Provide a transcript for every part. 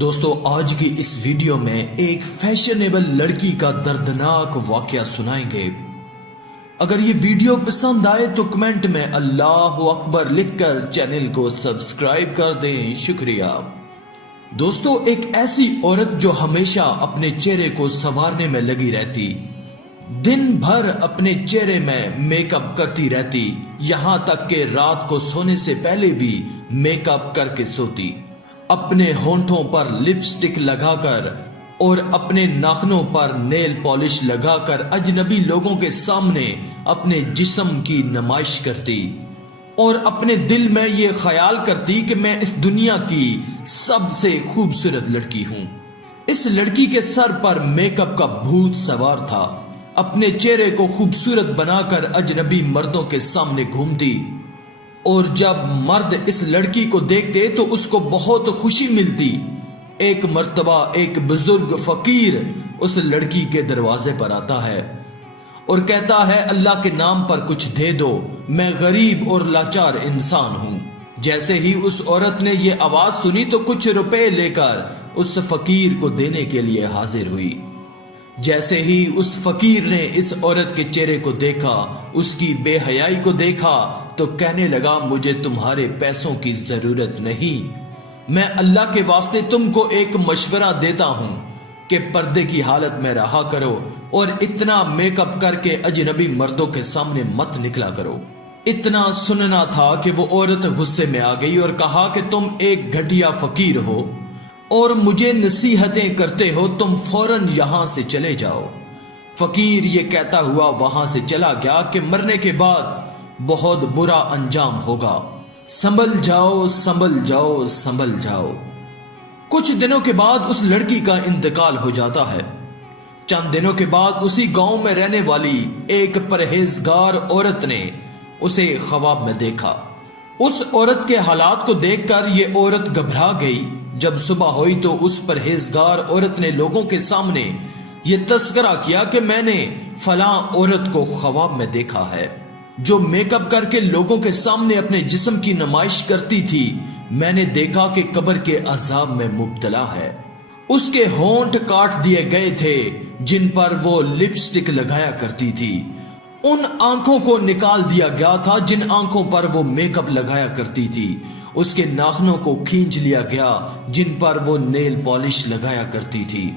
دوستو آج کی اس ویڈیو میں ایک فیشنیبل لڑکی کا دردناک واقعہ سنائیں گے۔ اگر یہ ویڈیو پسند آئے تو کمنٹ میں اللہ اکبر لکھ کر چینل کو سبسکرائب کر دیں، شکریہ۔ دوستو ایک ایسی عورت جو ہمیشہ اپنے چہرے کو سنوارنے میں لگی رہتی، دن بھر اپنے چہرے میں میک اپ کرتی رہتی، یہاں تک کہ رات کو سونے سے پہلے بھی میک اپ کر کے سوتی، اپنے ہونٹوں پر لپسٹک لگا کر اور اپنے ناخنوں پر نیل پالش لگا کر اجنبی لوگوں کے سامنے اپنے جسم کی نمائش کرتی اور اپنے دل میں یہ خیال کرتی کہ میں اس دنیا کی سب سے خوبصورت لڑکی ہوں۔ اس لڑکی کے سر پر میک اپ کا بھوت سوار تھا، اپنے چہرے کو خوبصورت بنا کر اجنبی مردوں کے سامنے گھومتی، اور جب مرد اس لڑکی کو دیکھتے تو اس کو بہت خوشی ملتی۔ ایک مرتبہ ایک بزرگ فقیر اس لڑکی کے دروازے پر آتا ہے اور کہتا ہے اللہ کے نام پر کچھ دے دو، میں غریب اور لاچار انسان ہوں۔ جیسے ہی اس عورت نے یہ آواز سنی تو کچھ روپے لے کر اس فقیر کو دینے کے لیے حاضر ہوئی۔ جیسے ہی اس فقیر نے اس عورت کے چہرے کو دیکھا، اس کی بے حیائی کو دیکھا تو کہنے لگا مجھے تمہارے پیسوں کی ضرورت نہیں، میں اللہ کے واسطے تم کو ایک مشورہ دیتا ہوں کہ پردے کی حالت میں رہا کرو اور اتنا میک اپ کر کے اجنبی مردوں کے سامنے مت نکلا کرو۔ اتنا سننا تھا کہ وہ عورت غصے میں آ گئی اور کہا کہ تم ایک گھٹیا فقیر ہو اور مجھے نصیحتیں کرتے ہو، تم فوراً یہاں سے چلے جاؤ۔ فقیر یہ کہتا ہوا وہاں سے چلا گیا کہ مرنے کے بعد بہت برا انجام ہوگا، سنبھل جاؤ سنبھل جاؤ سنبھل جاؤ۔ کچھ دنوں کے بعد اس لڑکی کا انتقال ہو جاتا ہے۔ چند دنوں کے بعد اسی گاؤں میں رہنے والی ایک پرہیزگار عورت نے اسے خواب میں دیکھا۔ اس عورت کے حالات کو دیکھ کر یہ عورت گھبرا گئی۔ جب صبح ہوئی تو اس پرہیزگار عورت نے لوگوں کے سامنے یہ تذکرہ کیا کہ میں نے فلاں عورت کو خواب میں دیکھا ہے جو میک اپ کر کے لوگوں کے سامنے اپنے جسم کی نمائش کرتی تھی، میں نے دیکھا کہ قبر کے عذاب میں مبتلا ہے۔ اس کے ہونٹ کاٹ دیے گئے تھے جن پر وہ لپسٹک لگایا کرتی تھی، ان آنکھوں کو نکال دیا گیا تھا جن آنکھوں پر وہ میک اپ لگایا کرتی تھی، اس کے ناخنوں کو کھینچ لیا گیا جن پر وہ نیل پالش لگایا کرتی تھی،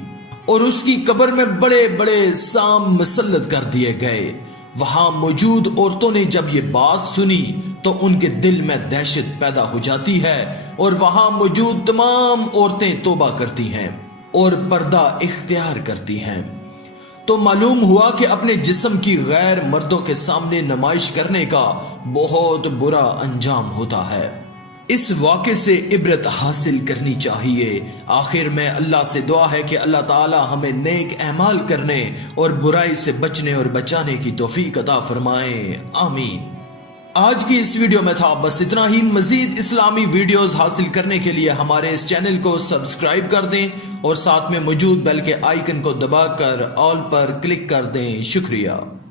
اور اس کی قبر میں بڑے بڑے سام مسلط کر دیے گئے۔ وہاں موجود عورتوں نے جب یہ بات سنی تو ان کے دل میں دہشت پیدا ہو جاتی ہے اور وہاں موجود تمام عورتیں توبہ کرتی ہیں اور پردہ اختیار کرتی ہیں۔ تو معلوم ہوا کہ اپنے جسم کی غیر مردوں کے سامنے نمائش کرنے کا بہت برا انجام ہوتا ہے۔ اس واقعے سے عبرت حاصل کرنی چاہیے۔ آخر میں اللہ سے دعا ہے کہ اللہ تعالی ہمیں نیک اعمال کرنے اور برائی سے بچنے اور بچانے کی توفیق عطا فرمائے، آمین۔ آج کی اس ویڈیو میں تھا بس اتنا ہی۔ مزید اسلامی ویڈیوز حاصل کرنے کے لیے ہمارے اس چینل کو سبسکرائب کر دیں اور ساتھ میں موجود بیل کے آئیکن کو دبا کر آل پر کلک کر دیں، شکریہ۔